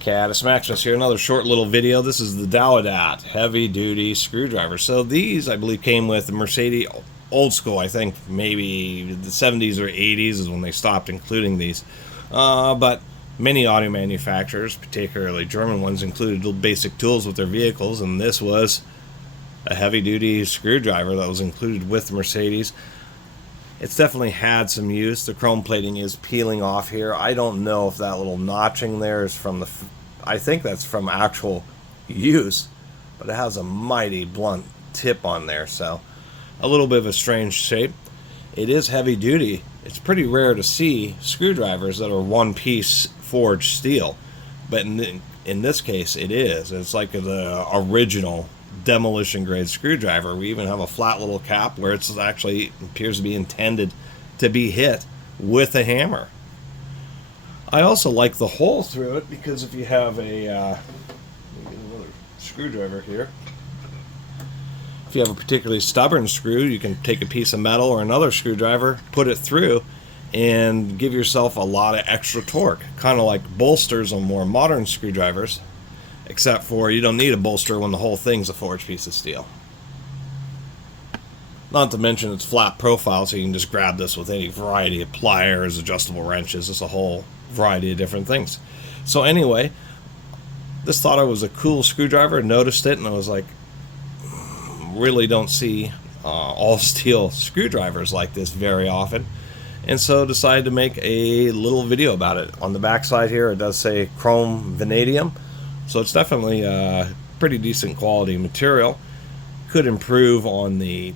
Catus Maximus here, another short little video. This is the Dowidat heavy-duty screwdriver. So these, I believe, came with the Mercedes old school. I think maybe the 70s or 80s is when they stopped including these. But many auto manufacturers, particularly German ones, included basic tools with their vehicles, and this was a heavy-duty screwdriver that was included with the Mercedes. It's definitely had some use. The chrome plating is peeling off here. I don't know if that little notching there is from the... I think that's from actual use, but it has a mighty blunt tip on there, so a little bit of a strange shape. It is heavy duty. It's pretty rare to see screwdrivers that are one-piece forged steel, but in this case it is. It's like the original demolition grade screwdriver. We even have a flat little cap where it's actually appears to be intended to be hit with a hammer. I also like the hole through it because if you have a let me get another screwdriver here. If you have a particularly stubborn screw, you can take a piece of metal or another screwdriver, put it through, and give yourself a lot of extra torque, kind of like bolsters on more modern screwdrivers. Except for you don't need a bolster when the whole thing's a forged piece of steel. Not to mention it's flat profile, so you can just grab this with any variety of pliers, adjustable wrenches, just a whole variety of different things. So anyway, this thought I was a cool screwdriver, noticed it, and I was like, really don't see all steel screwdrivers like this very often. And so decided to make a little video about it. On the back side here it does say chrome vanadium. So it's definitely a pretty decent quality material. Could improve on the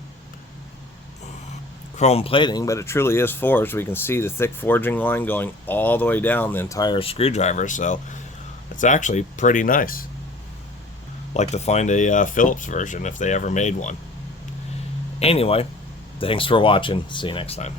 chrome plating, but it truly is forged. We can see the thick forging line going all the way down the entire screwdriver, so it's actually pretty nice. Like to find a Phillips version if they ever made one. Anyway, thanks for watching. See you next time.